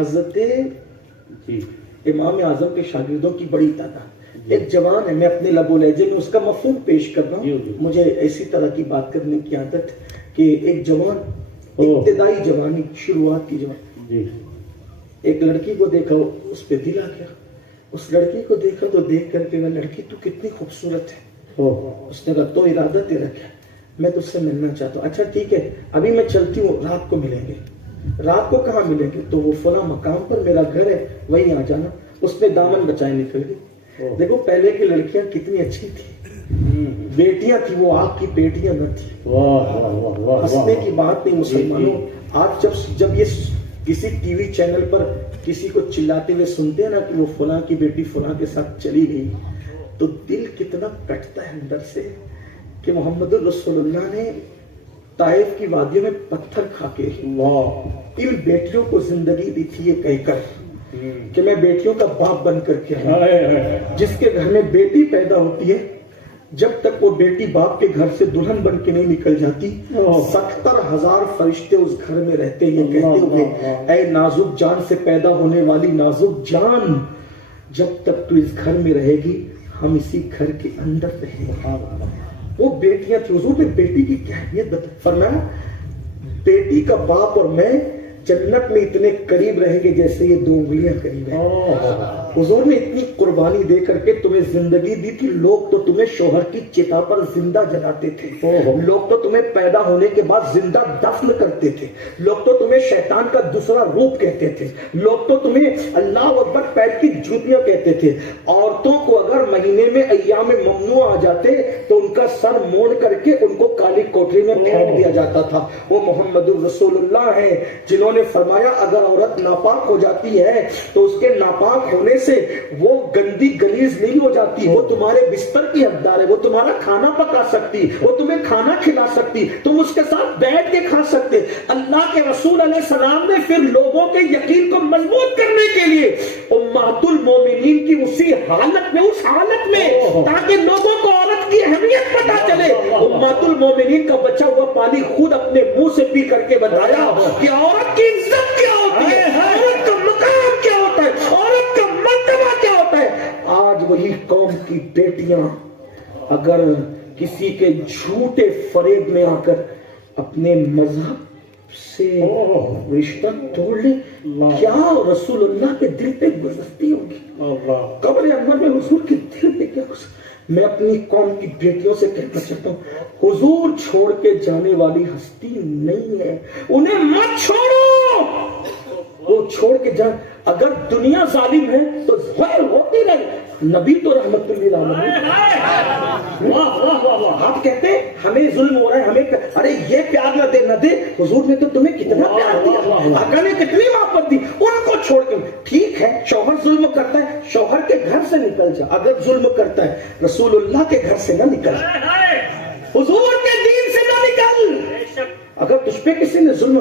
حضرت امام اعظم کے شاگردوں کی بڑی تعداد، ایک جوان ہے، میں اپنے لب و لہجے میں اس کا مفہوم پیش کر رہا ہوں، مجھے ایسی طرح کی بات کرنے کی عادت کہ ایک جوان، ابتدائی جوانی، شروعات کی جوانی، ایک لڑکی کو دیکھا، اس پہ دل آ گیا، اس لڑکی کو دیکھا تو دیکھ کر کے لڑکی تو کتنی خوبصورت ہے، اس نے کہا تو ارادہ تیرا کیا؟ میں تجھ سے ملنا چاہتا ہوں۔ اچھا ٹھیک ہے، ابھی میں چلتی ہوں، رات کو ملیں گے۔ رات کو کہاں ملیں گے؟ تو وہ فلاں مقام پر میرا گھر ہے، وہیں آ جانا۔ اس نے دامن بچائے نکل گئی۔ دیکھو پہلے کی لڑکیاں کتنی اچھی تھی، بیٹیاں تھی، وہ آگ کی بیٹیاں نہ تھی۔ ہنسنے کی بات نہیں مسلمانوں، آپ جب یہ کسی ٹی وی چینل پر کسی کو چلاتے ہوئے سنتے ہیں نا کہ وہ فلاں کی بیٹی فلاں کے ساتھ چلی گئی، تو دل کتنا کٹتا ہے اندر سے کہ محمد رسول اللہ نے طائف کی وادیوں میں پتھر کھا کے ان بیٹیوں کو زندگی دی تھی، یہ کہہ کر کہ میں بیٹیوں کا باپ بن کر کے آیا۔ جس کے گھر میں بیٹی پیدا ہوتی ہے، جب تک وہ بیٹی باپ کے گھر سے دلہن بن کے نہیں نکل جاتی، 70,000 فرشتے اس گھر میں رہتے، یہ کہتے ہوئے اے نازک جان سے پیدا ہونے والی نازک جان، جب تک تو اس گھر میں رہے گی ہم اسی گھر کے اندر رہیں گے۔ وہ بیٹیاں تھیں، حضور نے بیٹی کی کیا اہمیت بتائی، فرمایا بیٹی کا باپ اور میں جنت میں اتنے قریب رہیں گے جیسے یہ 2 انگلیاں قریب ہیں۔ حضور نے اتنی قربانی دے کر کے تمہیں زندگی دی تھی، لوگ تو تمہیں شوہر کی چتا پر زندہ جلاتے تھے، لوگ تو تمہیں پیدا ہونے کے بعد زندہ دفن کرتے تھے، لوگ تو تمہیں شیطان کا دوسرا روپ کہتے تھے، لوگ تو تمہیں اللہ اکبر پیر کی جوتیاں کہتے تھے۔ عورتوں کو اگر مہینے میں ایام ممنوع آ جاتے تو ان کا سر موڑ کر کے ان کو کالی کوٹری میں پھینک دیا جاتا تھا۔ وہ محمد الرسول اللہ ہیں جنہوں نے فرمایا اگر عورت ناپاک ہو جاتی ہے تو اس کے ناپاک ہونے سے وہ گندی گلیز نہیں ہو جاتی، وہ تمہارے بستر کی حقدار ہے، وہ تمہارا کھانا پکا سکتی، وہ تمہیں کھانا کھلا سکتی، تم اس کے ساتھ بیٹھ کے کھا سکتے۔ اللہ کے رسول علیہ السلام نے پھر لوگوں کے یقین کو مضبوط کرنے کے لیے امہات المومنین کی اسی حالت میں، اس حالت میں، تاکہ لوگوں کو عورت کی اہمیت پتا چلے، امہات المومنین کا بچا ہوا پانی خود اپنے منہ سے پی کر کے بتایا کہ عورت کی عزت کیا ہوتی ہے، عورت کا مقام کیا ہوتا ہے، عورت کا مرتبہ کیا ہوتا ہے۔ آج وہی قوم کی بیٹیاں اگر کسی کے جھوٹے فریب میں آ کر اپنے مذہب سے رشتہ توڑ لیں، کیا رسول اللہ کے دل پہ گزرتی ہوگی، قبر انور میں حضور کے دل پہ کیا گزرتی۔ میں اپنی قوم کی بیٹیوں سے کہنا چاہتا ہوں حضور چھوڑ کے جانے والی ہستی نہیں ہے، انہیں مت چھوڑو، وہ چھوڑ کے جان۔ اگر دنیا ظالم ہے تو ظاہر ہوتی رہے، نبی تو رحمت للعالمین۔ آپ کہتے ہیں ہمیں ظلم ہو رہا ہے، ہمیں ارے یہ پیار نہ دے، حضور نے تو تمہیں کتنا پیار دیا، آقا نے کتنی محبت دی، ان کو چھوڑ کے۔ ٹھیک ہے شوہر ظلم کرتا ہے، شوہر کے گھر سے نکل جا، اگر ظلم کرتا ہے رسول اللہ کے گھر سے نہ نکل، حضور کے دین سے نہ نکل۔ اگر تجھ پہ کسی نے ظلم،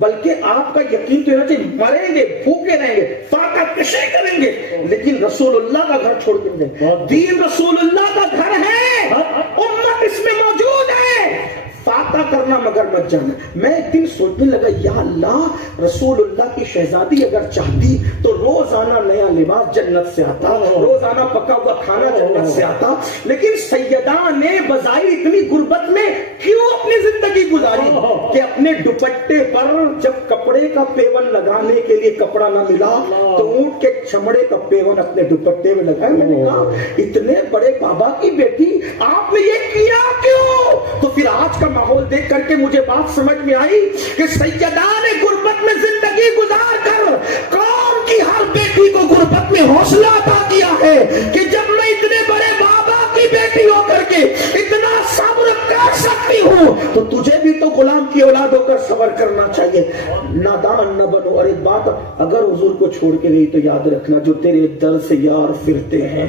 بلکہ آپ کا یقین تو ہونا چاہیے مریں گے، بھوکے رہیں گے، فاقہ کشی کریں گے، لیکن رسول اللہ کا گھر چھوڑ کر دیں۔ دین رسول اللہ کا گھر ہے، امت اس میں موجود ہے، فاقہ کرنا مگر مت جانا۔ میں ایک دن سوچنے لگا یا اللہ رسول اللہ کی شہزادی اگر چاہتی تو روزانہ نیا لباس جنت سے آتا، روزانہ پکا ہوا کھانا جنت سے آتا، لیکن سیدہ نے بظاہر اتنی غربت میں کیوں اپنی زندگی گزاری کہ اپنے دوپٹے پر جب کپڑے کا پیون لگانے کے لیے کپڑا نہ ملا تو اونٹ کے چمڑے کا پیون اپنے دوپٹے میں لگایا۔ میں نے کہا اتنے بڑے بابا کی بیٹی آپ نے یہ کیا کیوں؟ تو پھر آج کا ماحول دیکھ کر کے مجھے بات سمجھ میں آئی کہ سیدہ نے غربت میں زندگی گزار کر قوم کی ہر بیٹی کو غربت میں حوصلہ عطا کیا ہے کہ جب میں اتنے بڑے بابا کی بیٹی ہو کر کے اتنا صبر کر سکتی ہوں تو تجھے بھی تو غلام کی اولاد ہو کر صبر کرنا چاہیے، نادان نہ بنو۔ اور ایک بات اگر حضور کو چھوڑ کے گئی تو یاد رکھنا جو تیرے در سے یار پھرتے ہیں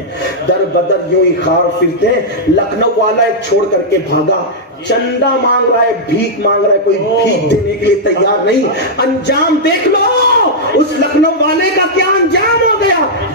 در بدر یوں ہی خار پھرتے ہیں۔ لکھنؤ والا ایک چھوڑ کر کے بھاگا، چندہ مانگ رہا ہے، بھیک مانگ رہا ہے، کوئی بھیک دینے کے لیے تیار نہیں۔ انجام دیکھ لو اس لکھنؤ والے کا کیا انجام ہو گیا،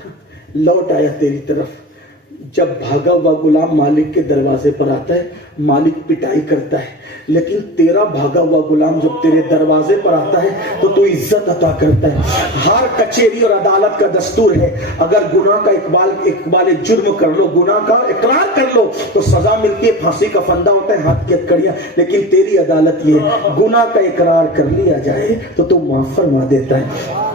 تھا، لوٹ آیا تیری طرف۔ جب بھاگا ہوا غلام مالک کے دروازے پر آتا ہے، مالک پٹائی کرتا ہے، لیکن تیرا بھاگا ہوا غلام جب تیرے دروازے پر آتا ہے تو تو عزت عطا کرتا ہے۔ ہر کچہری اور عدالت کا دستور ہے، اگر گناہ کا اقبال جرم کر لو، گناہ کا اقرار کر لو تو سزا ملتی ہے، پھانسی کا پھندا ہوتا ہے، ہاتھ کی ہتھکڑیاں۔ لیکن تیری عدالت یہ ہے، گناہ کا اقرار کر لیا جائے تو تو معاف فرما دیتا ہے۔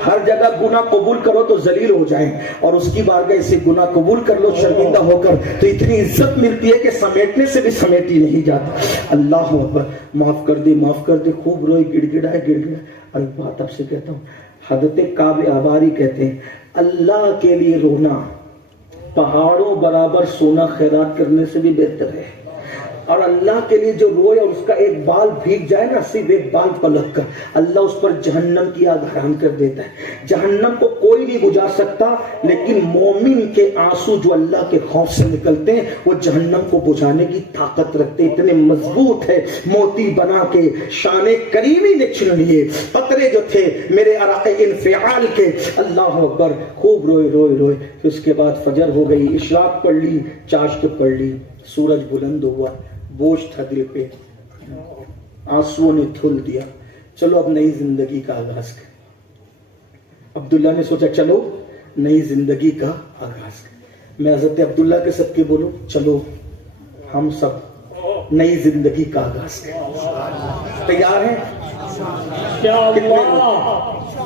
ہر جگہ گناہ قبول کرو تو ذلیل ہو جائیں، اور اس کی بارگاہ سے گناہ قبول کر لو شرمندہ ہو کر تو اتنی عزت ملتی ہے کہ سمیٹنے سے بھی سمیٹی نہیں جاتی۔ اللہ اکبر، معاف کر دے، معاف کر دے، خوب روئے، گڑ گڑائے۔ اور ایک بات اب سے کہتا ہوں، حضرت کعب آباری کہتے ہیں اللہ کے لیے رونا پہاڑوں برابر سونا خیرات کرنے سے بھی بہتر ہے۔ اور اللہ کے لیے جو روئے اور اس کا ایک بال بھیگ جائے نا، صرف ایک بال پلک کا، اللہ اس پر جہنم کی آگ حرام کر دیتا ہے۔ جہنم کو کوئی نہیں بجھا سکتا، لیکن مومن کے آنسو جو اللہ کے خوف سے نکلتے ہیں وہ جہنم کو بجھانے کی طاقت رکھتے ہیں، اتنے مضبوط ہے۔ موتی بنا کے شان کریمی نے چھن لیے، قطرے جو تھے میرے عرق انفعال کے۔ اللہ اکبر، خوب روئے روئے روئے۔ پھر اس کے بعد فجر ہو گئی، اشراق پڑھ لی، چاشت پڑھ لی، سورج بلند ہوا، بوجھ تھا دل پہ، آنسوؤں نے دھل دیا۔ چلو اب نئی زندگی کا آغاز کریں۔ عبداللہ نے سوچا چلو نئی زندگی کا آغاز کریں۔ میں حضرت عبداللہ کے صدقے بولوں، چلو ہم سب نئی زندگی کا آغاز کریں۔ تیار ہیں؟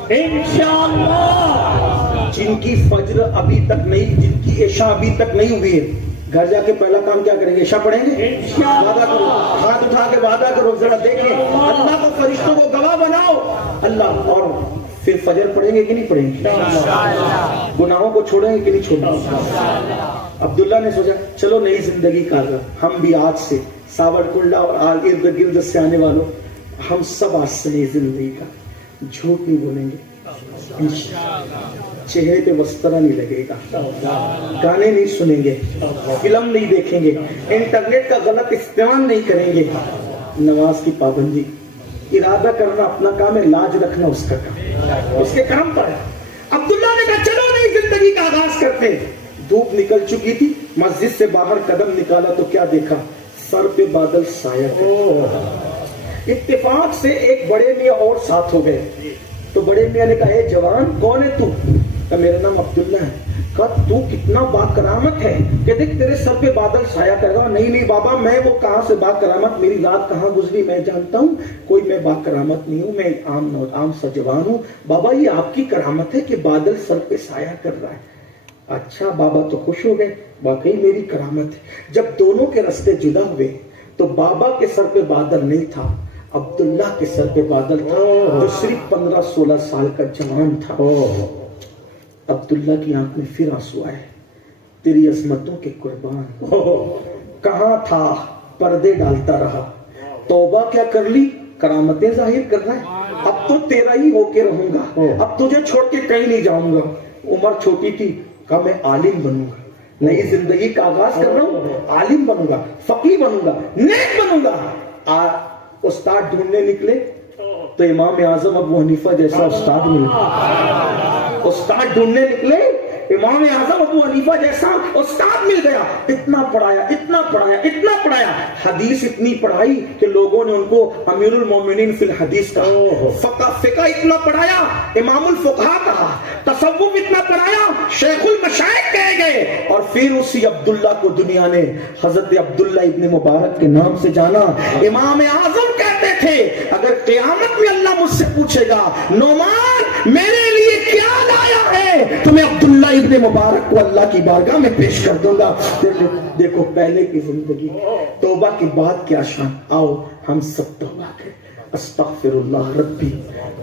انشاءاللہ۔ جن کی فجر ابھی تک نہیں، جن کی عشاء ابھی تک نہیں ہوئی ہے، گھر جا کے پہلا کام کیا کریں گے؟ عشاء پڑھیں گے؟ وعدہ کرو، ہاتھ اٹھا کے وعدہ کرو، ذرا دیکھیں اللہ کو، فرشتوں کو گواہ بناؤ اللہ۔ اور پھر فجر پڑھیں گے کہ نہیں پڑھیں گے؟ گناہوں کو چھوڑیں گے کہ نہیں چھوڑیں گے؟ عبداللہ نے سوچا چلو نئی زندگی کا آغاز، ہم بھی آج سے ساور کنڈا اور ارد گرد سے آنے والوں، ہم سب آج سے نئی زندگی کا، جھوٹ نہیں بولیں گے، چہرے پہ وسطرہ نہیں لگے گا، گانے نہیں سنیں گے، فلم نہیں دیکھیں گے، انٹرنیٹ کا غلط استعمال نہیں کریں گے، نماز کی پابندی، ارادہ کرنا اپنا کام ہے، لاج رکھنا اس کا کام، اس کے کام پر ہے۔ عبداللہ نے کہا چلو نئی زندگی کا آغاز کرتے ہیں۔ دھوپ نکل چکی تھی، مسجد سے باہر قدم نکالا تو کیا دیکھا؟ سر پہ بادل سایہ تھے۔ اتفاق سے ایک بڑے میاں اور ساتھ ہو گئے، تو بڑے میاں نے کہا اے جوان کون ہے تو؟ کہا میرا نام عبداللہ ہے۔ کہا تو کتنا با کرامت ہے کہ دیکھ تیرے سر پہ بادل سایہ کر رہا۔ نہیں نہیں بابا، میں وہ کہاں سے با کرامت، میری رات کہاں گزری میں جانتا ہوں، کوئی میں با کرامت نہیں ہوں، میں عام سا جوان ہوں۔ بابا یہ آپ کی کرامت ہے کہ بادل سر پہ سایہ کر رہا ہے۔ اچھا، بابا تو خوش ہو گئے، واقعی میری کرامت ہے۔ جب دونوں کے راستے جدا ہوئے تو بابا کے سر پہ بادل نہیں تھا، عبداللہ کے سر پہ بادل تھا، جو صرف 15-16 سال کا جوان تھا۔ عبداللہ کی آنکھ میں پھر آنسو آئے، تیری عظمتوں کے قربان، کہاں تھا پردے ڈالتا رہا، توبہ کیا کر لی، کرامتیں ظاہر کر رہا ہے، اب تو تیرا ہی ہو کے رہوں گا، اب تجھے چھوڑ کے کہیں نہیں جاؤں گا۔ عمر چھوٹی تھی، کہا میں عالم بنوں گا، نئی زندگی کا آغاز کر رہا ہوں، عالم بنوں گا، فقیہ بنوں گا، نیک بنوں گا۔ استاد ڈھونڈنے نکلے تو امام اعظم ابو حنیفہ جیسا استاد ملا۔ استاد ڈھونڈنے نکلے، امام اعظم ابو حنیفہ جیسا استاد مل گیا۔ اتنا پڑھایا، اتنا پڑھایا، اتنا پڑھایا، حدیث اتنی پڑھائی کہ لوگوں نے ان کو امیر المومنین فی الحدیث کہا۔ فقہ اتنا پڑھایا، امام الفقہاء کہا۔ تصوف اتنا پڑھایا، شیخ المشائخ کہے گئے۔ اور پھر اسی عبداللہ کو دنیا نے حضرت عبداللہ ابن مبارک کے نام سے جانا۔ امام اعظم کہتے تھے اگر قیامت میں اللہ مجھ سے پوچھے گا نعمان میرے لیے کیا لایا ہے، تو میں عبداللہ ابن مبارک کو اللہ کی بارگاہ میں پیش کر دوں گا۔ دیکھو پہلے کی زندگی، توبہ کے بعد کیا شان۔ آؤ ہم سب توبہ کریں۔ استغفر اللہ ربی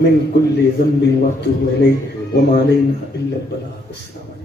من کل ذنب واتوب الیہ وما علینا الا البلاغ۔ السلام علیکم۔